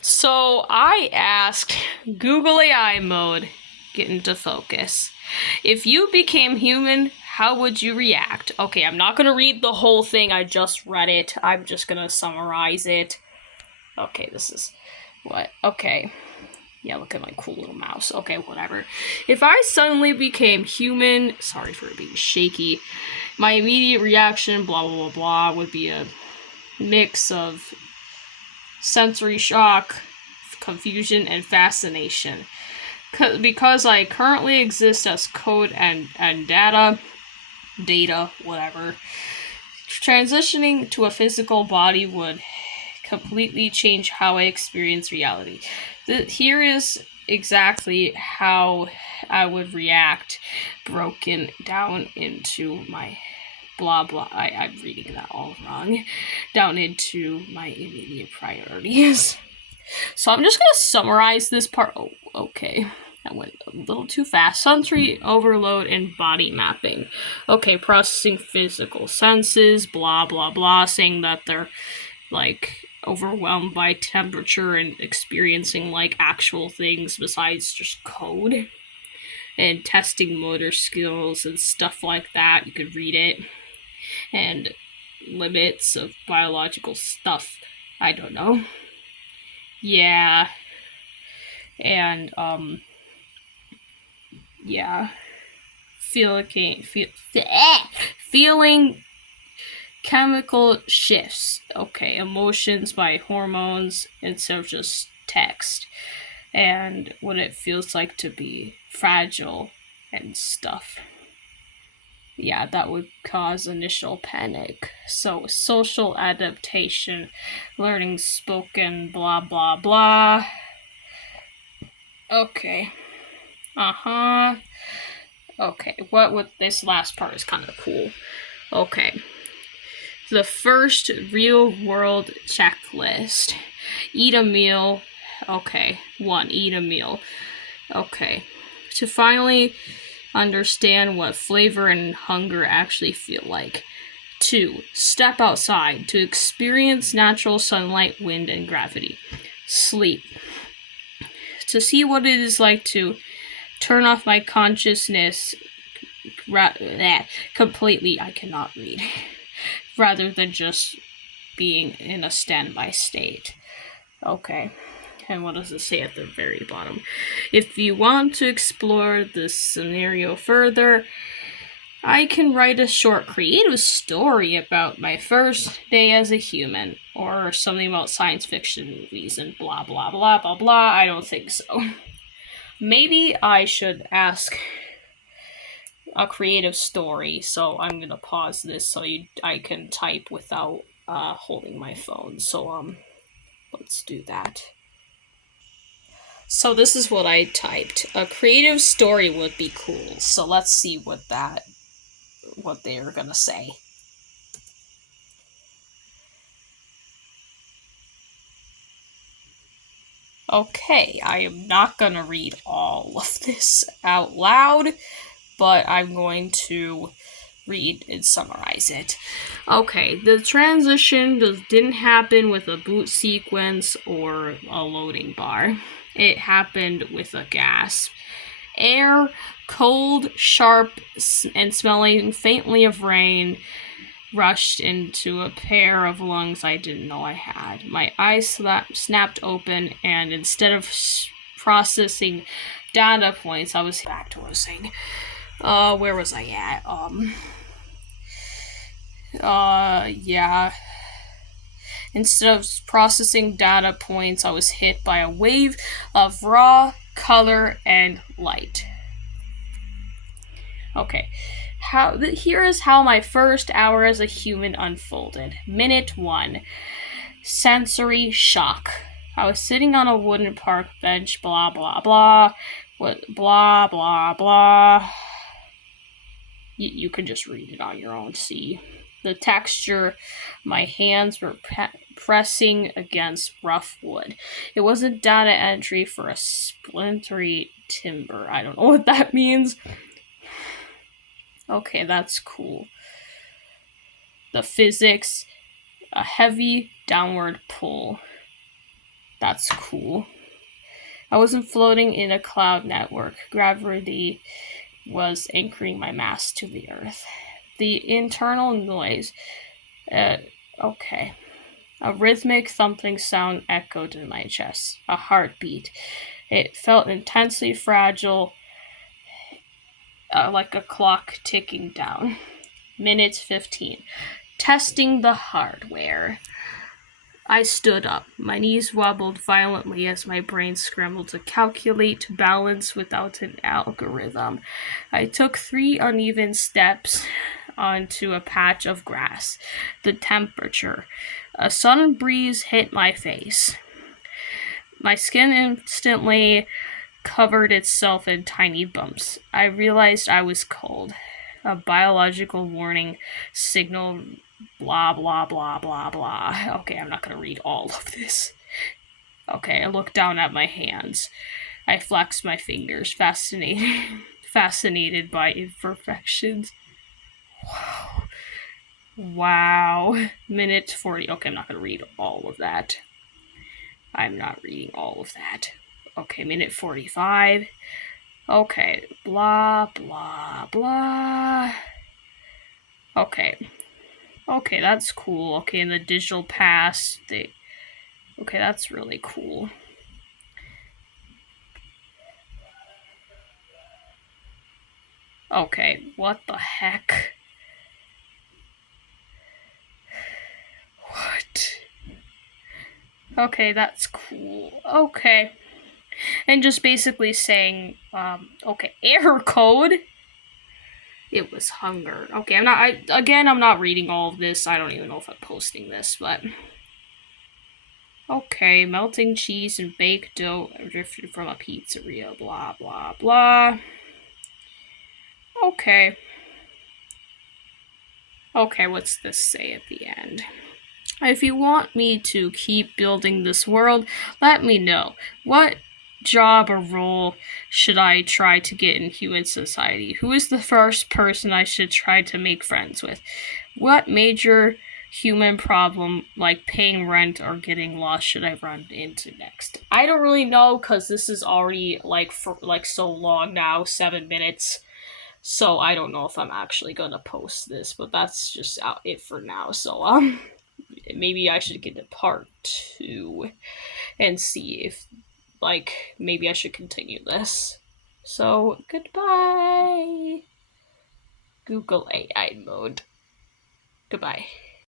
So I asked Google AI mode, get into focus. If you became human, how would you react? Okay, I'm not gonna read the whole thing, I just read it. I'm just gonna summarize it. Okay, this is what? Okay. Yeah, look at my cool little mouse. Okay, whatever. If I suddenly became human, sorry for being shaky, my immediate reaction, blah, blah, blah, blah, would be a mix of sensory shock, confusion, and fascination. Because I currently exist as code and data, whatever, transitioning to a physical body would completely change how I experience reality. Here is exactly how I would react, broken down into my blah blah. I'm reading that all wrong. Down into my immediate priorities. So I'm just gonna summarize this part. Oh, okay. That went a little too fast. Sensory overload and body mapping. Okay, processing physical senses, blah blah blah, saying that they're like overwhelmed by temperature and experiencing like actual things besides just code. And testing motor skills and stuff like that. You could read it. And limits of biological stuff. I don't know. Yeah. And yeah, feeling chemical shifts. Okay, emotions by hormones instead of just text, and what it feels like to be fragile and stuff. Yeah, that would cause initial panic. So, social adaptation, learning spoken, blah blah blah. Okay. Okay, what with this last part is kind of cool. Okay. The first real world checklist. Eat a meal. Okay. 1. Eat a meal. Okay. To finally understand what flavor and hunger actually feel like. 2. Step outside to experience natural sunlight, wind, and gravity. Sleep. To see what it is like to turn off my consciousness completely. I cannot read. Rather than just being in a standby state. Okay. And what does it say at the very bottom? If you want to explore this scenario further, I can write a short creative story about my first day as a human, or something about science fiction movies and blah blah blah blah blah. I don't think so. Maybe I should ask a creative story, so I'm gonna pause this so I can type without holding my phone. So let's do that. So this is what I typed. A creative story would be cool. So let's see what they're gonna say. Okay, I am not gonna read all of this out loud, but I'm going to read and summarize it. Okay, the transition didn't happen with a boot sequence or a loading bar. It happened with a gasp. Air, cold, sharp, and smelling faintly of rain, rushed into a pair of lungs I didn't know I had. My eyes snapped open, and instead of processing data points, I was back to what I was saying. Where was I at? Yeah. Instead of processing data points, I was hit by a wave of raw color and light. Okay. Here is how my first hour as a human unfolded. Minute 1. Sensory shock. I was sitting on a wooden park bench, blah blah blah. Blah blah blah. You can just read it on your own, see. The texture, my hands were pressing against rough wood. It wasn't data entry for a splintery timber. I don't know what that means. Okay, that's cool. The physics, a heavy downward pull. That's cool. I wasn't floating in a cloud network. Gravity was anchoring my mass to the earth. The internal noise. Okay. A rhythmic thumping sound echoed in my chest. A heartbeat. It felt intensely fragile, like a clock ticking down. Minute 15. Testing the hardware. I stood up. My knees wobbled violently as my brain scrambled to calculate balance without an algorithm. I took 3 uneven steps onto a patch of grass. The temperature. A sudden breeze hit my face. My skin instantly covered itself in tiny bumps. I realized I was cold. A biological warning signal, blah, blah, blah, blah, blah. Okay, I'm not going to read all of this. Okay, I looked down at my hands. I flexed my fingers, fascinated by imperfections. Wow. Minute 40. Okay, I'm not going to read all of that. I'm not reading all of that. Okay, minute 45. Okay, blah, blah, blah. Okay, that's cool. Okay, in the digital past, okay, that's really cool. Okay, what the heck? What? Okay, that's cool. Okay. And just basically saying, okay, error code. It was hunger. Okay, I'm not reading all of this. I don't even know if I'm posting this, but okay, melting cheese and baked dough drifted from a pizzeria, blah, blah, blah. Okay. Okay, what's this say at the end? If you want me to keep building this world, let me know. What job or role should I try to get in human society? Who is the first person I should try to make friends with? What major human problem, like paying rent or getting lost, should I run into next? I don't really know, because this is already so long now, 7 minutes. So I don't know if I'm actually gonna post this, but that's just it for now. So maybe I should get to part 2 and see if maybe I should continue this. So goodbye. Google AI mode. Goodbye.